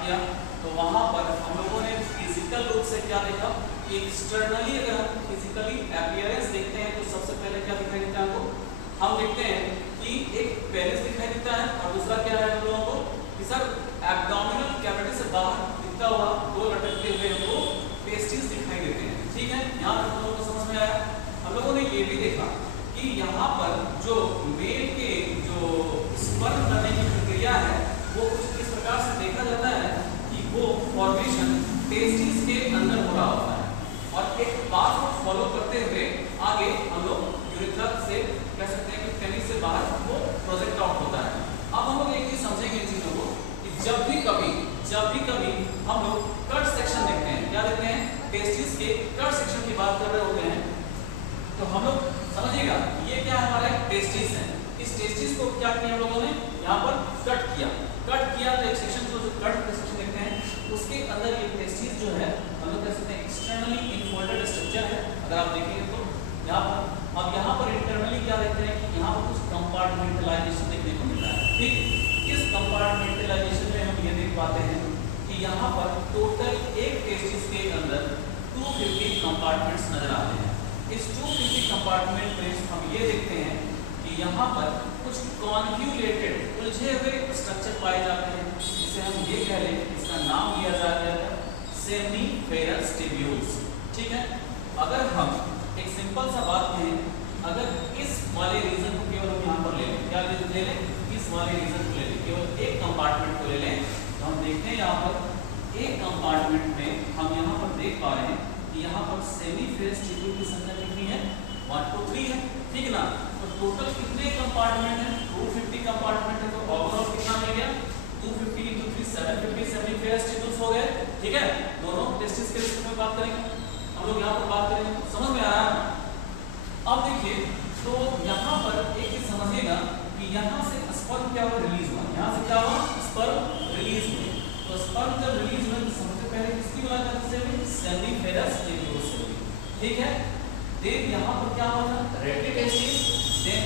किया तो वहां पर हम लोगों ने फिजिकल रूप से क्या देखा, एक्सटर्नली अगर हम फिजिकली अपीयरेंस देखते हैं तो सबसे पहले क्या दिखाई देता है हमको, हम देखते हैं कि एक पेनिस दिखाई देता है और दूसरा क्या है हम लोगों को कि सर एब्डोमिनल कैविटी से बाहर दिखता हुआ दो लटकते हुए हमको टेस्टिस दिखाई देते हैं। ठीक है, यहाँ तक हम लोगों को समझ में आया। हम लोगों ने ये भी देखा कि यहाँ पर जो मेल के जो स्पर्म करने की प्रक्रिया है वो कुछ इस प्रकार से देखा जाता है कि वो फॉर्मेशन टेस्टिस के अंदर हो रहा होता है और एक पाथ को फॉलो करते हुए आगे हम लोग यूरेथ्रा से कह सकते हैं कि पेनिस से बाहर वो प्रोजेक्ट आउट होता है। अब हम लोग एक चीज समझेंगे इन चीजों को कि जब भी कभी हम लोग कट सेक्शन देखते हैं, क्या देखते हैं, टेस्टिस के कट सेक्शन की बात कर रहे होते हैं, तो हम लोग समझिएगा ये क्या हमारा टेस्टिस है। इस टेस्टिस को क्या किया हम लोगों ने, यहाँ पर कट किया तो एक सेक्शन को जो कट सेक्शन देखते हैं उसके अंदर ये टेस्टिस जो है हम लोग कह सकते हैं एक्सटर्नली इनफोल्डेड स्ट्रक्चर है। अगर आप देखेंगे तो यहाँ पर, अब यहाँ पर इंटरनली क्या देखते हैं कि यहाँ पर कुछ कंपार्टमेंटलाइजेशन देखने को मिल रहा है। ठीक, इस कंपार्टमेंटलाइजेशन में हम ये देख पाते हैं कि यहाँ पर टोटल एक टेस्टिस के अंदर 250 कंपार्टमेंट्स नजर आते हैं। इस 250 कंपार्टमेंट में हम ये देखते हैं कि यहाँ पर कुछ कॉन्फ्यूलेटेड उलझे हुए स्ट्रक्चर पाए जाते हैं, जिसे हम ये कह लें, इसका नाम दिया जा रहा है सेमिफेरस ट्यूब्यूल्स। ठीक है, अगर हम एक सिंपल सा बात कहें, अगर इस वाले रीजन को केवल हम यहाँ पर ले लें, क्या ले लें, इस वाले रीजन को ले लें, केवल एक कंपार्टमेंट को ले लें, तो हम देखते हैं यहाँ पर एक कंपार्टमेंट में हम यहाँ पर देख पा रहे हैं कि यहाँ पर सेमीफेरस ट्यूब्यूल की संख्या कितनी है, 1 2 3 है। ठीक है ना, तो टोटल कितने कंपार्टमेंट है, 250 कंपार्टमेंट है, तो ओवरऑल कितना मिल गया, 250 × 3 750 सेमीफेरस ट्यूब्यूल्स हो गए। ठीक है, दोनों टेस्टिस के रिस्पेक्ट में बात करेंगे हम लोग, यहाँ पर बात करेंगे, समझ में आ रहा है। अब देखिए, तो यहाँ पर एक चीज समझिएगा कि यहाँ से स्पर्म क्या हुआ, रिलीज हुआ, यहाँ से क्या हुआ, स्पर्म रिलीज हुए। तो स्पर्म जब रिलीज हुए तो सबसे पहले किसकी मुलाकात से हुई, सेमीफेरस ट्यूब्यूल से हुई। ठीक है, देन यहाँ पर क्या हुआ था, रेटिटेस्टिस, देन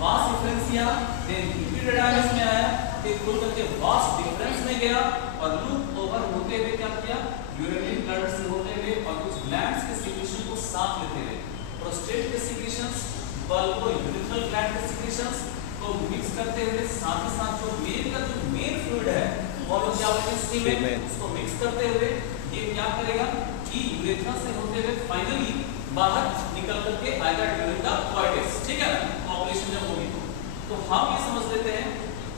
वास डिफरेंशिया, देन इपिडिडाइमस में आया, फिर खुल करके वास डिफरेंस में गया और लूप ओवर होते हुए क्या किया, यूरिनरी ब्लड से होते हुए और कुछ ग्लैंड्स के सीक्रेशन को साथ लेते हुए प्रोस्टेट के सीक्रेशंस, बल्बो यूरिथ्रल ग्लैंड के सीक्रेशंस को मिक्स करते हुए, साथ ही साथ जो मेल का जो मेन फ्लूइड है वो लोग क्या बोलते हैं, सीमेन, उसको मिक्स करते हुए ये क्या करेगा कि यूरेथ्रा से होते हुए फाइनली बाहर निकल करके आएगा ड्यूरिंग द कोइटस। ठीक है, पॉपुलेशन जब होगी तो हम ये समझ लेते हैं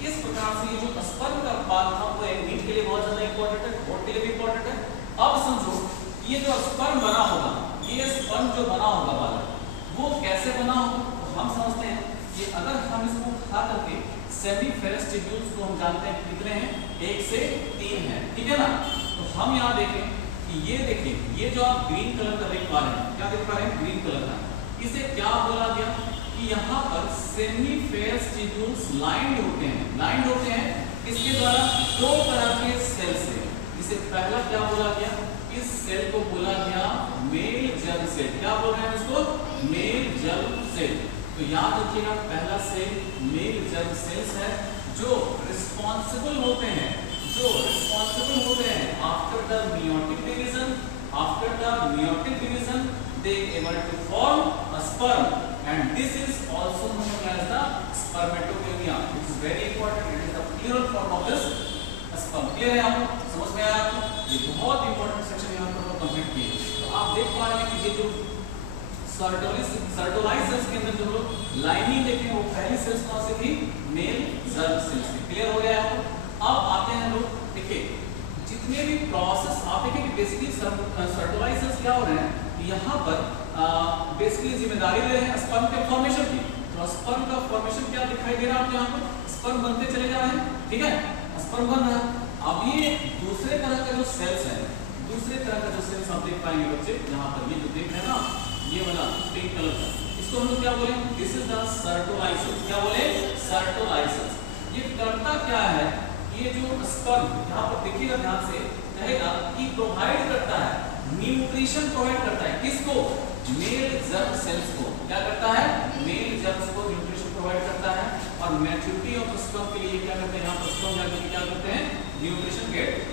इस प्रकार से ये जो स्पर्म का पार्ट था वो मीट के लिए बहुत ज्यादा इंपॉर्टेंट है, वोट के लिए भी इंपॉर्टेंट है। अब समझो ये जो स्पर्म बना होगा, ये स्पर्म जो बना होगा वाला वो कैसे बना होगा, तो हम समझते हैं कि अगर हम इसको खा करके सेमीफेरस ट्यूब्यूल्स को हम जानते हैं कितने हैं, 1 से 3 है। ठीक है ना, तो हम यहाँ देखें कि ये देखिए, ये जो आप ग्रीन कलर का देख पा रहे हैं, क्या देख पा रहे हैं, ग्रीन कलर का, इसे क्या बोला गया कि यहाँ पर सेमीफेरस ट्यूब्यूल्स लाइंड होते हैं इसके द्वारा 2 तरह के सेल से। इसे पहला क्या बोला गया, इस सेल को बोला गया मेल जर्म सेल। क्या बोल रहे हैं इसको, मेल जर्म सेल। तो याद रखिएगा पहला सेल मेल जर्म सेल्स है जो रिस्पॉन्सिबल होते हैं after the meiotic division they able to form a sperm and this is also known as the spermatogonia. It is very important, it is the plural form of this sperm. Clear है आपको, समझ में आया आपको, ये बहुत important section यहाँ पर हम कंप्लीट किए। तो आप देख पा रहे हैं कि ये जो सर्टोलाइज सेल्स के अंदर जो लोग लाइनिंग देखें वो पहली सेल्स कौन सी थी, मेल जर्म सेल्स थी। क्लियर हो गया आपको। अब आते हैं लोग, देखिए जितने भी प्रोसेस आप देखें कि बेसिकली सर्टोलाइज सेल्स क्या हो रहे हैं, यहाँ पर बेसिकली जिम्मेदारी ले रहे हैं स्पर्म के फॉर्मेशन की। तो स्पर्म का फॉर्मेशन क्या दिखाई दे रहा है आपको, यहाँ पर स्पर्म बनते चले जा रहे हैं। ठीक है, स्पर्म बन रहा है। अब ये दूसरे तरह का जो सेल्स है, आप देख पाएंगे बच्चे, यहाँ पर ये जो देख रहे हैं ना, ये वाला पिंक कलर का, इसको हम लोग क्या बोले, दिस इज द सर्टोलाइसिस। क्या बोले, सर्टोलाइसिस। ये करता क्या है, ये जो स्पर्म यहाँ पर देखिएगा ध्यान से, कहेगा कि प्रोवाइड करता है, न्यूट्रिशन प्रोवाइड करता है, किसको, मेल जर्म सेल्स को। क्या करता है, मेल जर्म्स को न्यूट्रिशन प्रोवाइड करता है और मैच्योरिटी ऑफ स्पर्म के लिए क्या करते हैं, यहाँ पर स्पर्म जाके क्या करते हैं, न्यूट्रिशन गेट।